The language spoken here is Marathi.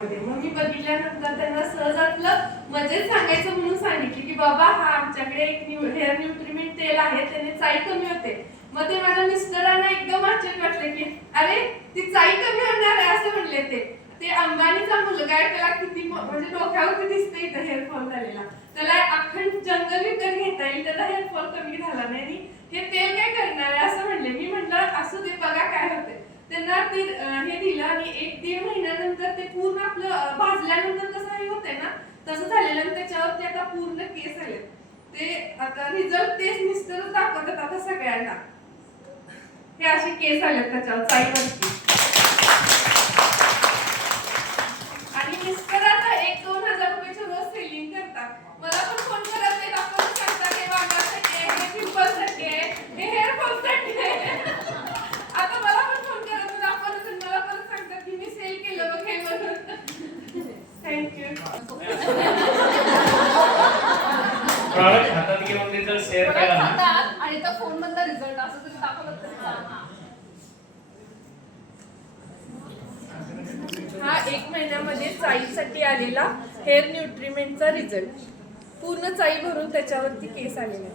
मग मी बघितल्यानंतर त्यांना सहजातलं मजेत सांगायचं म्हणून सांगितले की बाबा हा आमच्याकडे एक हेअर न्यूट्रिमेंट तेल आहे, त्याने चाई कमी होते. मग ते माझ्या मिस्टरांना एकदम आश्चर्य वाटलं की अरे ती चाई कमी होणार आहे असं म्हणले. ते अंबानीचा मुलगा आहे, त्याला किती म्हणजे डोक्यावरती दिसते इथं हेअरफॉल झालेला, त्याला अख्खं जंगल विकत घेता येईल, त्याचा हेअरफॉल कमी झाला नाही आणि हे तेल काय करणार आहे असं म्हणले. मी म्हटलं असू दे बघा काय होते. त्यांना ते हे दिलं आणि 1-1.5 महिन्यानंतर ते पूर्ण आपलं भाजल्यानंतर कसं हे होतंय ना तसं झालेलं आणि त्याच्यावरती आता पूर्ण केस आले. ते आता रिझल्ट तेच मिस्टरच दाखवतात आता सगळ्यांना. हे असे केस आलेत त्याच्यावर चाईवरती. आणि मिस्टर आता 1-2 हजार रुपयाचे रोज सेलिंग करतात. मला पण फोन करत नाही, आपण सांगतात हे वांगासाठी आहे, हे पिंपलसाठी आहे, हे हेअर फॉलसाठी आहे. आता मला पण फोन करत नाही, आपण मला पण सांगतात की मी सेल केलं बघ हे म्हणून. थँक्यू. प्रॉडक्ट हातात घेऊन रिझल्ट शेअर केला ना आणि त्या फोन मधला रिझल्ट असं तरी दाखवलं तरी चालेल. हा 1 महिन्यामध्ये चाईसाठी आलेला हेअर न्यूट्रिमेंटचा रिझल्ट. पूर्ण चाई भरून त्याच्यावरती केस आलेले.